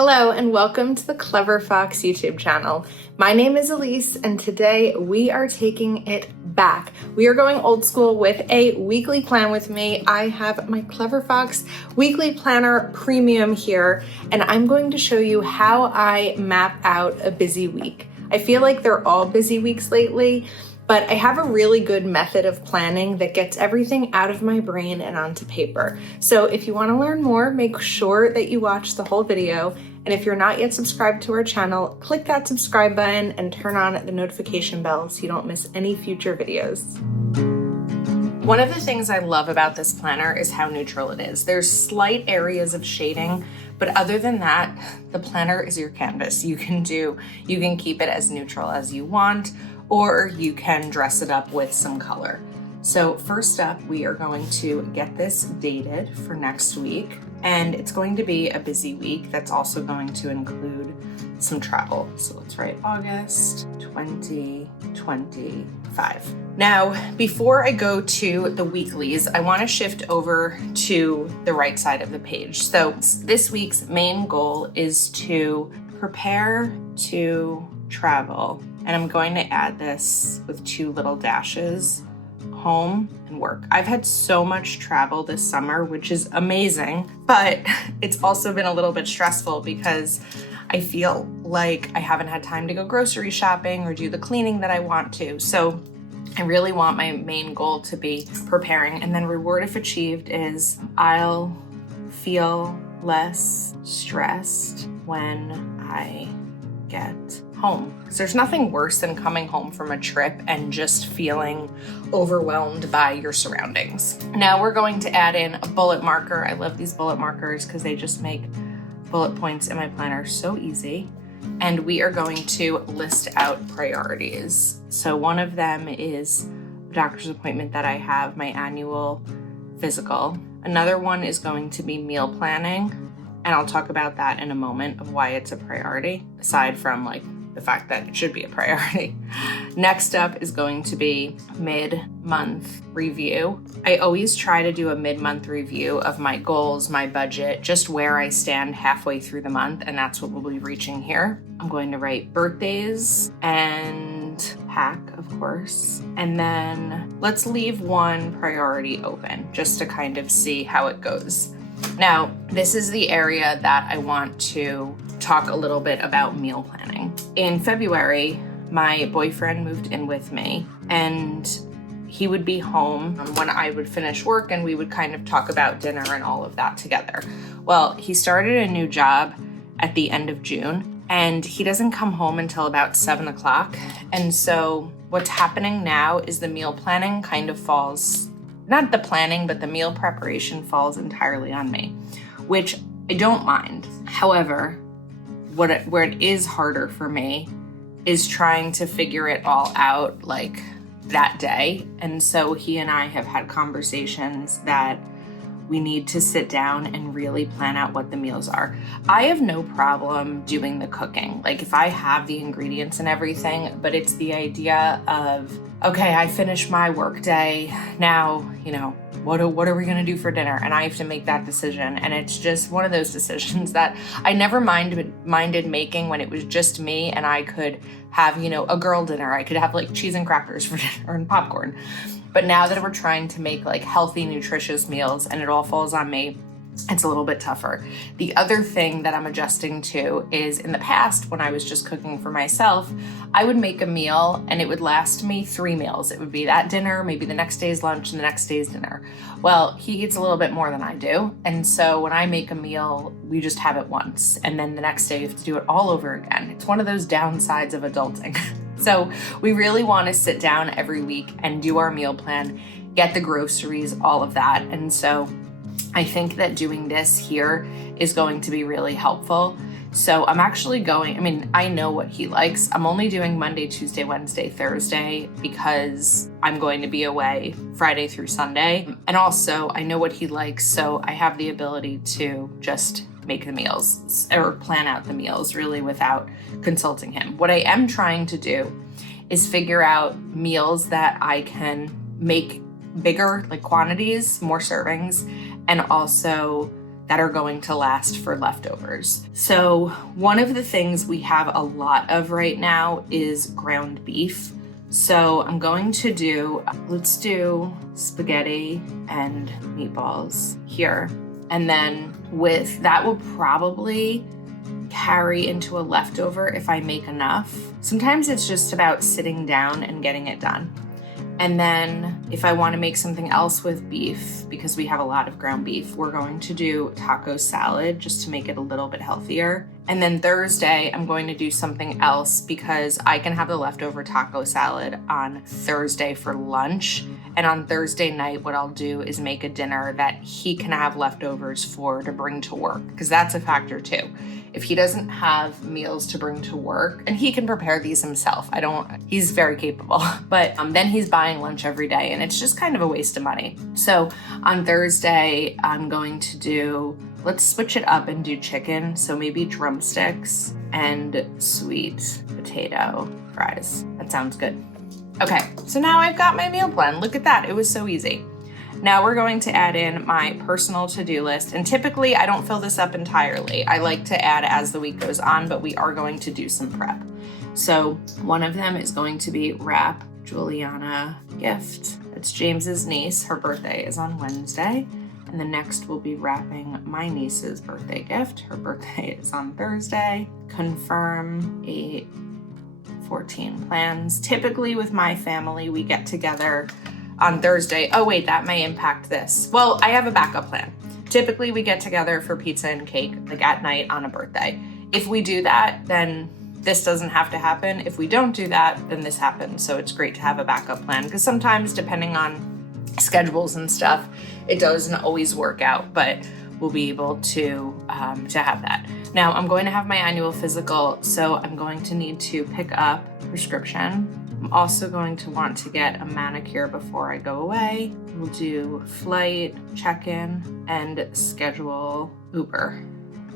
Hello and welcome to the Clever Fox YouTube channel. My name is Ilysse and today we are taking it back. We are going old school with a weekly plan with me. I have my Clever Fox Weekly Planner Premium here and I'm going to show you how I map out a busy week. I feel like they're all busy weeks lately, but I have a really good method of planning that gets everything out of my brain and onto paper. So if you want to learn more, make sure that you watch the whole video. And if you're not yet subscribed to our channel, click that subscribe button and turn on the notification bell so you don't miss any future videos. One of the things I love about this planner is how neutral it is. There's slight areas of shading, but other than that, the planner is your canvas. You can keep it as neutral as you want, or you can dress it up with some color. So first up, we are going to get this dated for next week, and it's going to be a busy week that's also going to include some travel. So let's write August 2025. Now, before I go to the weeklies, I want to shift over to the right side of the page. So this week's main goal is to prepare to travel. And I'm going to add this with two little dashes, home and work. I've had so much travel this summer, which is amazing, but it's also been a little bit stressful because I feel like I haven't had time to go grocery shopping or do the cleaning that I want to. So I really want my main goal to be preparing, and then reward if achieved is I'll feel less stressed when I get home. So there's nothing worse than coming home from a trip and just feeling overwhelmed by your surroundings. Now we're going to add in a bullet marker. I love these bullet markers because they just make bullet points in my planner so easy. And we are going to list out priorities. So one of them is a doctor's appointment that I have, my annual physical. Another one is going to be meal planning. And I'll talk about that in a moment of why it's a priority, aside from like the fact that it should be a priority. Next up is going to be mid-month review. I always try to do a mid-month review of my goals, my budget, just where I stand halfway through the month, and that's what we'll be reaching here. I'm going to write birthdays and pack, of course, and then let's leave one priority open just to kind of see how it goes. Now, this is the area that I want to talk a little bit about meal planning. In February, my boyfriend moved in with me, and he would be home when I would finish work, and we would kind of talk about dinner and all of that together. Well, he started a new job at the end of June, and he doesn't come home until about 7 o'clock. And so what's happening now is the meal planning kind of falls, not the planning, but the meal preparation falls entirely on me, which I don't mind. However, where it is harder for me is trying to figure it all out like that day. And so he and I have had conversations that we need to sit down and really plan out what the meals are. I have no problem doing the cooking. Like if I have the ingredients and everything, but it's the idea of, okay, I finished my work day. Now, what are we gonna do for dinner? And I have to make that decision. And it's just one of those decisions that I never minded making when it was just me and I could have, a girl dinner. I could have like cheese and crackers for dinner and popcorn. But now that we're trying to make like healthy, nutritious meals and it all falls on me, it's a little bit tougher. The other thing that I'm adjusting to is in the past, when I was just cooking for myself, I would make a meal and it would last me 3 meals. It would be that dinner, maybe the next day's lunch and the next day's dinner. Well, he eats a little bit more than I do. And so when I make a meal, we just have it once. And then the next day you have to do it all over again. It's one of those downsides of adulting. So we really want to sit down every week and do our meal plan, get the groceries, all of that. And so I think that doing this here is going to be really helpful. So I'm actually I know what he likes. I'm only doing Monday, Tuesday, Wednesday, Thursday because I'm going to be away Friday through Sunday. And also I know what he likes, so I have the ability to just make the meals or plan out the meals really without consulting him. What I am trying to do is figure out meals that I can make bigger, like quantities, more servings, and also that are going to last for leftovers. So one of the things we have a lot of right now is ground beef. So I'm going to do, let's do spaghetti and meatballs here. And then with that will probably carry into a leftover if I make enough. Sometimes it's just about sitting down and getting it done. And then if I want to make something else with beef, because we have a lot of ground beef, we're going to do taco salad just to make it a little bit healthier. And then Thursday, I'm going to do something else because I can have the leftover taco salad on Thursday for lunch. And on Thursday night, what I'll do is make a dinner that he can have leftovers for to bring to work, because that's a factor too. If he doesn't have meals to bring to work, and he can prepare these himself, he's very capable, but then he's buying lunch every day and it's just kind of a waste of money. So on Thursday, I'm going to do, let's switch it up and do chicken. So maybe drumsticks and sweet potato fries. That sounds good. Okay, so now I've got my meal plan. Look at that, it was so easy. Now we're going to add in my personal to-do list. And typically I don't fill this up entirely. I like to add as the week goes on, but we are going to do some prep. So one of them is going to be wrap Juliana gift. It's James's niece. Her birthday is on Wednesday. And the next will be wrapping my niece's birthday gift. Her birthday is on Thursday. Confirm 8/14 plans. Typically with my family, we get together on Thursday. Oh wait, that may impact this. Well, I have a backup plan. Typically we get together for pizza and cake like at night on a birthday. If we do that, then this doesn't have to happen. If we don't do that, then this happens. So it's great to have a backup plan because sometimes depending on schedules and stuff, it doesn't always work out, but we'll be able to have that. Now I'm going to have my annual physical, so I'm going to need to pick up prescription. I'm also going to want to get a manicure before I go away. We'll do flight, check-in, and schedule Uber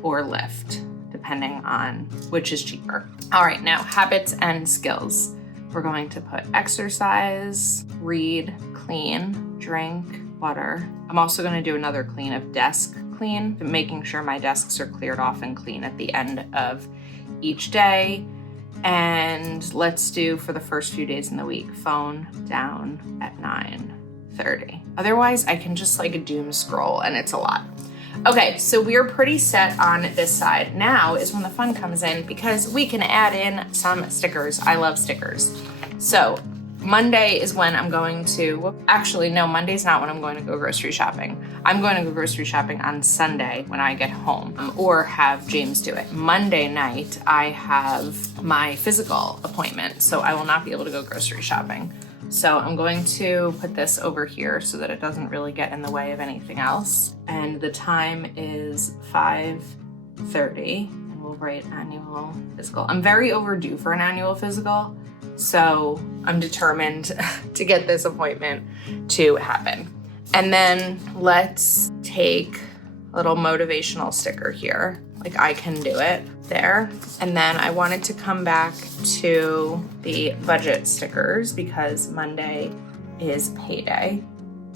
or Lyft, depending on which is cheaper. All right, now habits and skills. We're going to put exercise, read, clean, drink, water. I'm also going to do another clean of desk clean, making sure my desks are cleared off and clean at the end of each day. And let's do for the first few days in the week, phone down at 9:30. Otherwise, I can just like doom scroll and it's a lot. Okay, so we're pretty set on this side. Now is when the fun comes in because we can add in some stickers. I love stickers. So Monday is when I'm going to, actually no, Monday's not when I'm going to go grocery shopping. I'm going to go grocery shopping on Sunday when I get home or have James do it. Monday night, I have my physical appointment, so I will not be able to go grocery shopping. So I'm going to put this over here so that it doesn't really get in the way of anything else. And the time is 5:30 and we'll write annual physical. I'm very overdue for an annual physical. So I'm determined to get this appointment to happen. And then let's take a little motivational sticker here. Like I can do it there. And then I wanted to come back to the budget stickers because Monday is payday.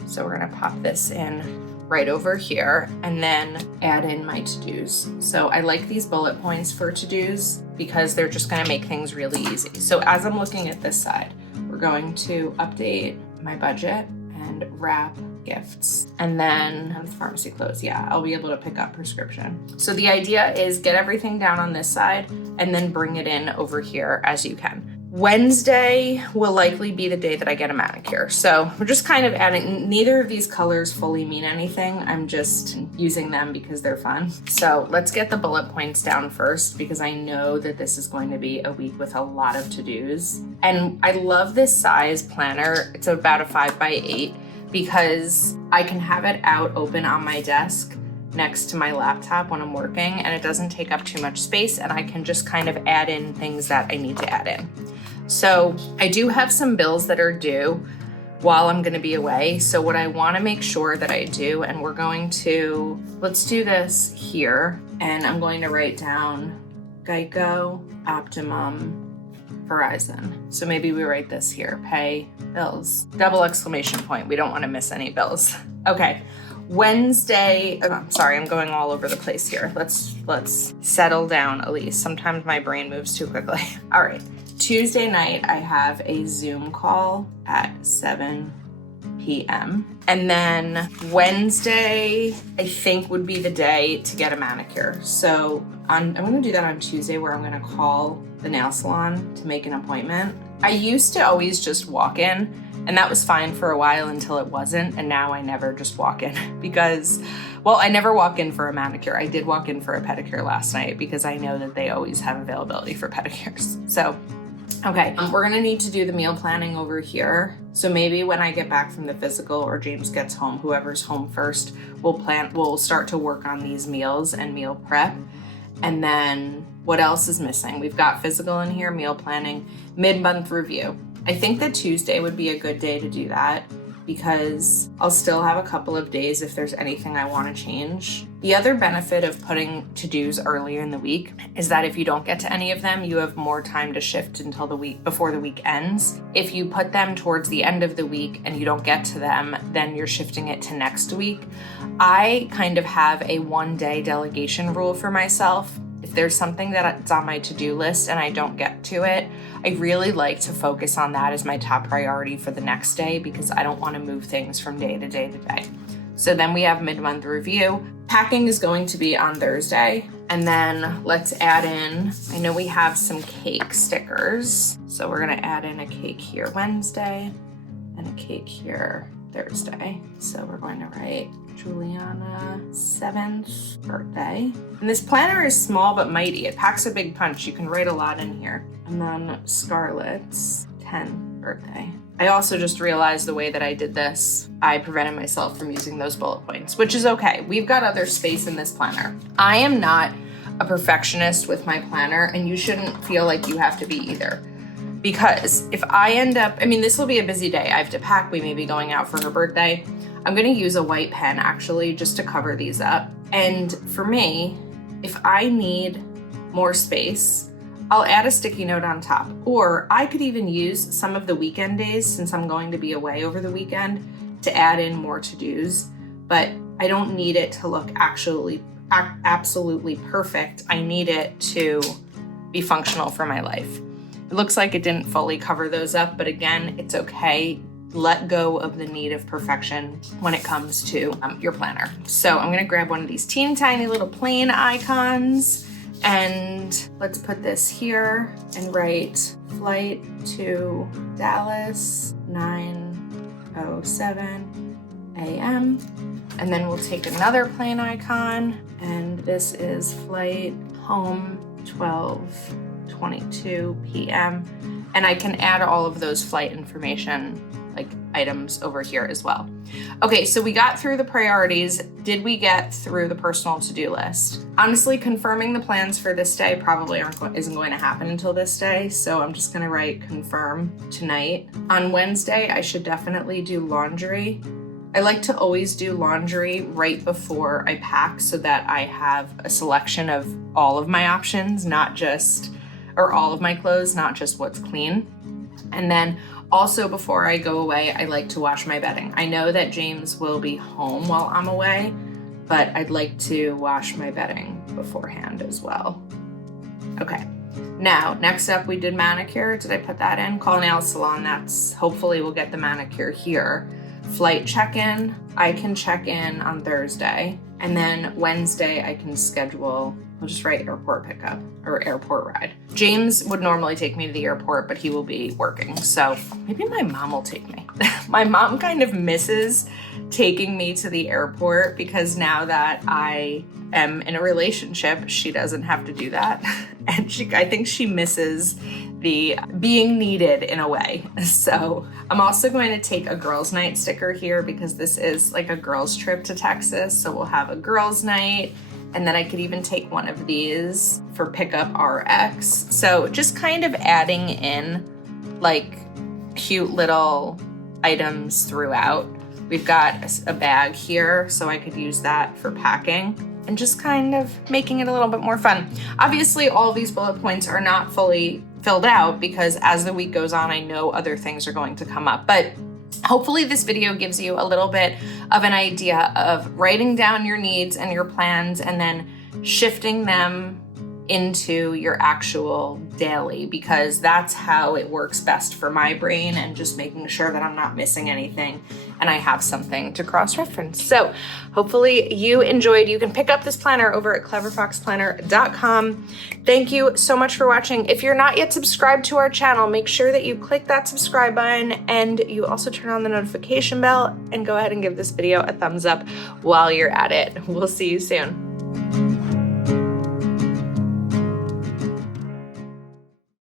So we're gonna pop this in right over here and then add in my to-dos. So I like these bullet points for to-dos because they're just gonna make things really easy. So as I'm looking at this side, we're going to update my budget and wrap gifts. And then pharmacy clothes, yeah, I'll be able to pick up prescription. So the idea is get everything down on this side and then bring it in over here as you can. Wednesday will likely be the day that I get a manicure. So we're just kind of adding, neither of these colors fully mean anything. I'm just using them because they're fun. So let's get the bullet points down first because I know that this is going to be a week with a lot of to-dos. And I love this size planner. It's about a 5x8 because I can have it out open on my desk next to my laptop when I'm working and it doesn't take up too much space and I can just kind of add in things that I need to add in. So I do have some bills that are due while I'm gonna be away. So what I wanna make sure that I do, and we're going to, let's do this here. And I'm going to write down Geico, Optimum, Verizon. So maybe we write this here, pay bills, double exclamation point. We don't wanna miss any bills. Okay, Wednesday, sorry, I'm going all over the place here. Let's settle down, Ilysse. Sometimes my brain moves too quickly. All right, Tuesday night, I have a Zoom call at 7 p.m. And then Wednesday, I think would be the day to get a manicure. So I'm gonna do that on Tuesday, where I'm gonna call the nail salon to make an appointment. I used to always just walk in, and that was fine for a while until it wasn't. And now I never just walk in because, well, I never walk in for a manicure. I did walk in for a pedicure last night because I know that they always have availability for pedicures. So, okay, we're gonna need to do the meal planning over here. So maybe when I get back from the physical or James gets home, whoever's home first, we'll start to work on these meals and meal prep. And then what else is missing? We've got physical in here, meal planning, mid-month review. I think that Tuesday would be a good day to do that because I'll still have a couple of days if there's anything I want to change. The other benefit of putting to-dos earlier in the week is that if you don't get to any of them, you have more time to shift until the week before the week ends. If you put them towards the end of the week and you don't get to them, then you're shifting it to next week. I kind of have a 1-day delegation rule for myself. If there's something that's on my to-do list and I don't get to it, I really like to focus on that as my top priority for the next day because I don't want to move things from day to day to day. So then we have mid-month review. Packing is going to be on Thursday. And then let's add in, I know we have some cake stickers. So we're going to add in a cake here Wednesday and a cake here Thursday. So we're going to write Juliana 7th birthday. And this planner is small but mighty. It packs a big punch. You can write a lot in here. And then Scarlett's 10th birthday. I also just realized the way that I did this, I prevented myself from using those bullet points, which is okay. We've got other space in this planner. I am not a perfectionist with my planner, and you shouldn't feel like you have to be either. Because if I end up, this will be a busy day. I have to pack. We may be going out for her birthday. I'm going to use a white pen actually just to cover these up. And for me, if I need more space, I'll add a sticky note on top. Or I could even use some of the weekend days, since I'm going to be away over the weekend, to add in more to-dos. But I don't need it to look absolutely perfect. I need it to be functional for my life. It looks like it didn't fully cover those up, but again, it's okay. Let go of the need of perfection when it comes to your planner. So I'm gonna grab one of these teeny tiny little plain icons, and let's put this here and write flight to Dallas, 9:07 a.m. And then we'll take another plain icon, and this is flight home, 12:22 p.m. And I can add all of those flight information like items over here as well. Okay, so we got through the priorities. Did we get through the personal to-do list? Honestly, confirming the plans for this day probably isn't going to happen until this day, so I'm just gonna write confirm tonight. On Wednesday, I should definitely do laundry. I like to always do laundry right before I pack so that I have a selection of all of my options, or all of my clothes, not just what's clean. And then also before I go away, I like to wash my bedding. I know that James will be home while I'm away, but I'd like to wash my bedding beforehand as well. Okay, now next up we did manicure. Did I put that in? Call nail salon, hopefully we'll get the manicure here. Flight check-in, I can check in on Thursday. And then Wednesday I can schedule, I'll just write airport pickup or airport ride. James would normally take me to the airport, but he will be working. So maybe my mom will take me. My mom kind of misses taking me to the airport because now that I am in a relationship, she doesn't have to do that. And I think she misses the being needed in a way. So I'm also going to take a girls' night sticker here because this is like a girls' trip to Texas. So we'll have a girls' night. And then I could even take one of these for Pickup RX. So just kind of adding in like cute little items throughout. We've got a bag here, so I could use that for packing and just kind of making it a little bit more fun. Obviously, all these bullet points are not fully filled out because as the week goes on, I know other things are going to come up. But Hopefully this video gives you a little bit of an idea of writing down your needs and your plans and then shifting them into your actual daily, because that's how it works best for my brain, and just making sure that I'm not missing anything and I have something to cross-reference. So hopefully you enjoyed. You can pick up this planner over at cleverfoxplanner.com. Thank you so much for watching. If you're not yet subscribed to our channel, make sure that you click that subscribe button and you also turn on the notification bell, and go ahead and give this video a thumbs up while you're at it. We'll see you soon.